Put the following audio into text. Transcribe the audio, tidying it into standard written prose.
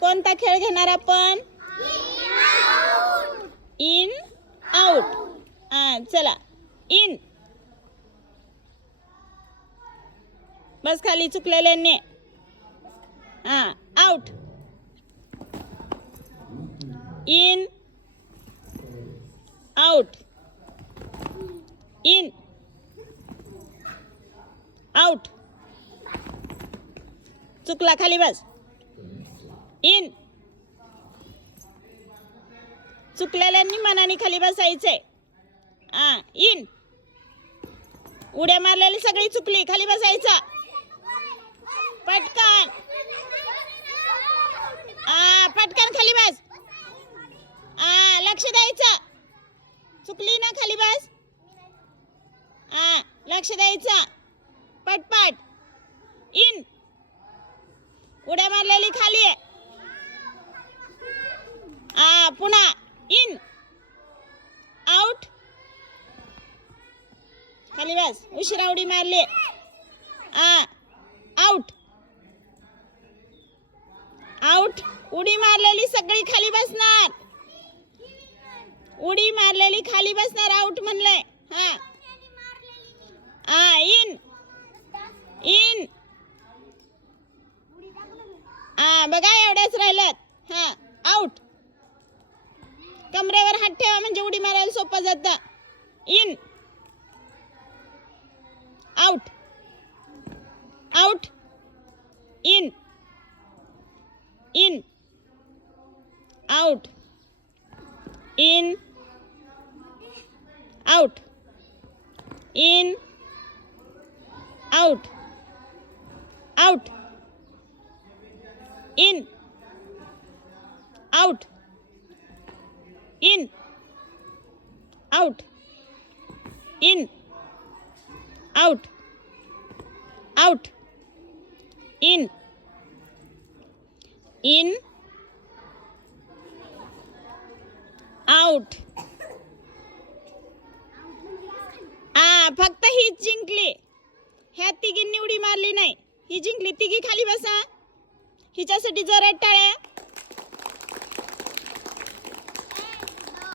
कोणता खेळ घेणार आपण? In out. चला इन. बस खाली चुकलेल्यांनी. Out. In out. In out. चुकला खाली बस. इन. चुकलेल्यांनी मनाने खाली बसायचंय. इन. उड्या मारलेली सगळी चुकली, खाली बसायचा पटकन. पटकन खाली बस. लक्ष द्यायचं. चुकली ना, खाली बस. लक्ष द्यायचं पटपट. इन. उड्या मारलेली खाली आहे. पुन्हा इन आउट. खाली बस. उशिरा उडी मारली. आउट. आउट. उडी मारलेली सगळी खाली बसणार. उडी मारलेली खाली बसणार. आउट म्हणलंय. In in. बघा एवढ्याच राहिल्यात. आउट. कमरेवर हात ठेवा म्हणजे उडी मारायला सोपं जातं. In out. Out. In in out. In out. In out. Out. In out. In out. In out. Out. In in out. फक्त हीच जिंकली. ह्या तिघींनी उडी मारली नाही. ही जिंकली. तिघी खाली बसा. हिच्यासाठी जोरात टाळ्या.